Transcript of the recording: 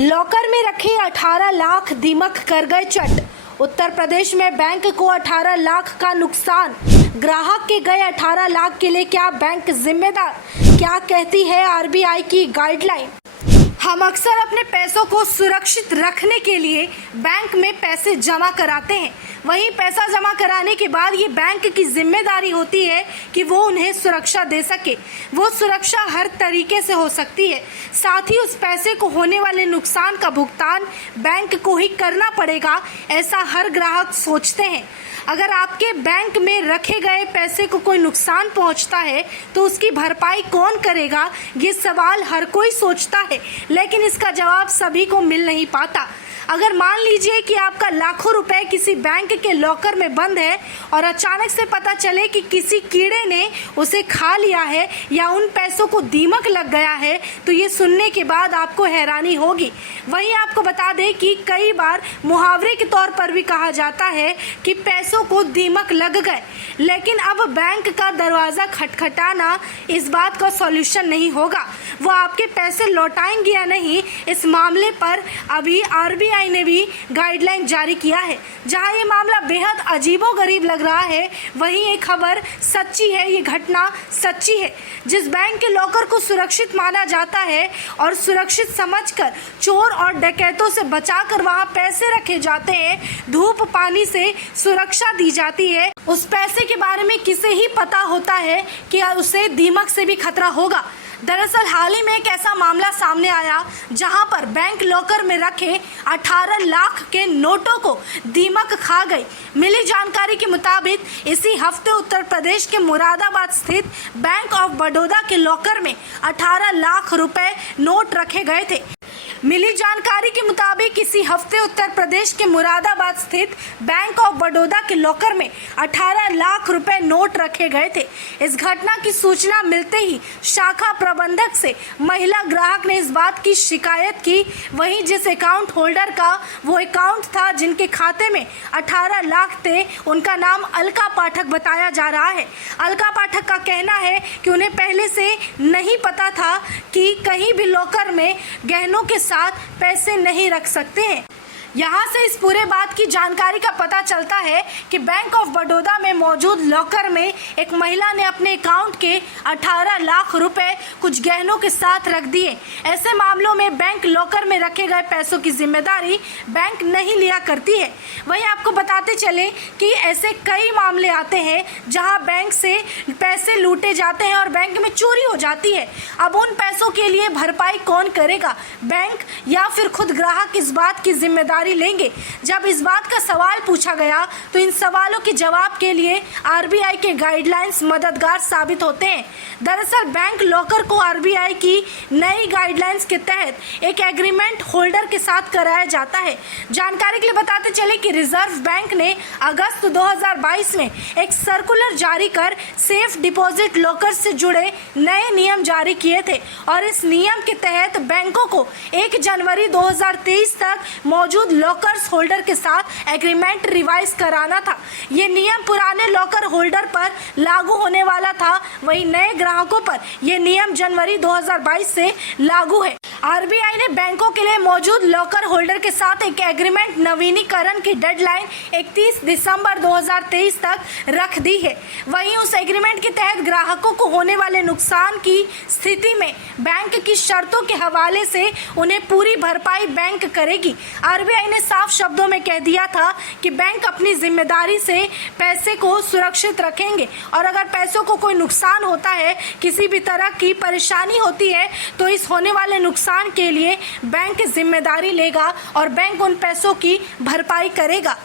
Locker में रखे 18 लाख दीमक कर गए चट। उत्तर प्रदेश में बैंक को 18 लाख का नुकसान। ग्राहक के गए 18 लाख के लिए क्या बैंक जिम्मेदार? क्या कहती है आरबीआई की गाइडलाइन? हम अक्सर अपने पैसों को सुरक्षित रखने के लिए बैंक में पैसे जमा कराते हैं। वहीं पैसा जमा कराने के बाद ये बैंक की जिम्मेदारी होती है कि वो उन्हें सुरक्षा दे सके। वो सुरक्षा हर तरीके से हो सकती है। साथ ही उस पैसे को होने वाले नुकसान का भुगतान बैंक को ही करना पड़ेगा, ऐसा हर ग्राहक सोचते हैं। अगर आपके बैंक में रखे गए पैसे को कोई नुकसान पहुंचता है तो उसकी भरपाई कौन करेगा, ये सवाल हर कोई सोचता है, लेकिन इसका जवाब सभी को मिल नहीं पाता। अगर मान लीजिए कि आपका लाखों रुपए किसी बैंक के लॉकर में बंद है और अचानक से पता चले कि किसी कीड़े ने उसे खा लिया है या उन पैसों को दीमक लग गया है, तो ये सुनने के बाद आपको हैरानी होगी। वहीं आपको बता दें कि कई बार मुहावरे के तौर पर भी कहा जाता है कि पैसों को दीमक लग गए, लेकिन अब बैंक का दरवाज़ा खटखटाना इस बात का सॉल्यूशन नहीं होगा। वो आपके पैसे लौटाएंगे या नहीं, इस मामले पर अभी आरबीआई ने भी गाइडलाइन जारी किया है। जहां ये मामला बेहद अजीबोगरीब लग रहा है, वहीं एक खबर सच्ची है। ये घटना सच्ची है। जिस बैंक के लॉकर को सुरक्षित माना जाता है और सुरक्षित समझकर चोर और डकैतों से बचाकर वहां पैसे रखे जाते हैं, धूप पानी से सुरक्षा दी जाती है, उस पैसे के बारे में किसे ही पता होता है कि उसे दीमक से भी खतरा होगा। दरअसल हाल ही में एक ऐसा मामला सामने आया जहां पर बैंक लॉकर में रखे 18 लाख के नोटों को दीमक खा गई। मिली जानकारी के मुताबिक इसी हफ्ते उत्तर प्रदेश के मुरादाबाद स्थित बैंक ऑफ बड़ौदा के लॉकर में 18 लाख रुपए नोट रखे गए थे। मिली जानकारी के मुताबिक इसी हफ्ते उत्तर प्रदेश के मुरादाबाद स्थित बैंक ऑफ बड़ौदा के लॉकर में 18 लाख रुपए नोट रखे गए थे। इस घटना की सूचना मिलते ही शाखा प्रबंधक से महिला ग्राहक ने इस बात की शिकायत की। वहीं जिस अकाउंट होल्डर का वो अकाउंट था जिनके खाते में 18 लाख थे, उनका नाम अलका पाठक बताया जा रहा है। अलका पाठक का कहना है कि उन्हें पहले से नहीं पता था कि कहीं भी लॉकर में गहनों के साथ पैसे नहीं रख सकते हैं। यहाँ से इस पूरे बात की जानकारी का पता चलता है कि बैंक ऑफ बड़ौदा में मौजूद लॉकर में एक महिला ने अपने अकाउंट के 18 लाख रुपए कुछ गहनों के साथ रख दिए। ऐसे मामलों में बैंक लॉकर में रखे गए पैसों की जिम्मेदारी बैंक नहीं लिया करती है। वहीं आपको बताते चले कि ऐसे कई मामले आते हैं जहां बैंक से पैसे लूटे जाते हैं और बैंक में चोरी हो जाती है। अब उन पैसों के लिए भरपाई कौन करेगा, बैंक या फिर खुद ग्राहक इस बात की जिम्मेदारी लेंगे? जब इस बात का सवाल पूछा गया तो इन सवालों के जवाब के लिए आरबीआई के गाइडलाइंस मददगार साबित होते हैं। दरअसल बैंक लॉकर को आरबीआई की नई गाइडलाइंस के तहत एक एग्रीमेंट होल्डर के साथ कराया जाता है। जानकारी के लिए बताते चले कि रिजर्व बैंक ने अगस्त 2022 में एक सर्कुलर जारी कर सेफ डिपॉजिट लॉकर से जुड़े नए नियम जारी किए थे और इस नियम के तहत बैंकों को 1 जनवरी 2023 तक मौजूद लॉकर्स होल्डर के साथ एग्रीमेंट रिवाइज कराना था। ये नियम पुराने लॉकर होल्डर पर लागू होने वाला था, वहीं नए ग्राहकों पर यह नियम जनवरी 2022 से लागू है। आरबीआई ने बैंकों के लिए मौजूद लॉकर होल्डर के साथ एक एग्रीमेंट नवीनीकरण की डेडलाइन 31 दिसंबर 2023 तक रख दी है। वहीं उस एग्रीमेंट के तहत ग्राहकों को होने वाले नुकसान की स्थिति में बैंक की शर्तों के हवाले से उन्हें पूरी भरपाई बैंक करेगी। आरबीआई ने साफ शब्दों में कह दिया था कि बैंक अपनी जिम्मेदारी से पैसे को सुरक्षित रखेंगे और अगर पैसों को कोई नुकसान होता है, किसी भी तरह की परेशानी होती है, तो इस होने वाले नुकसान के लिए बैंक जिम्मेदारी लेगा और बैंक उन पैसों की भरपाई करेगा।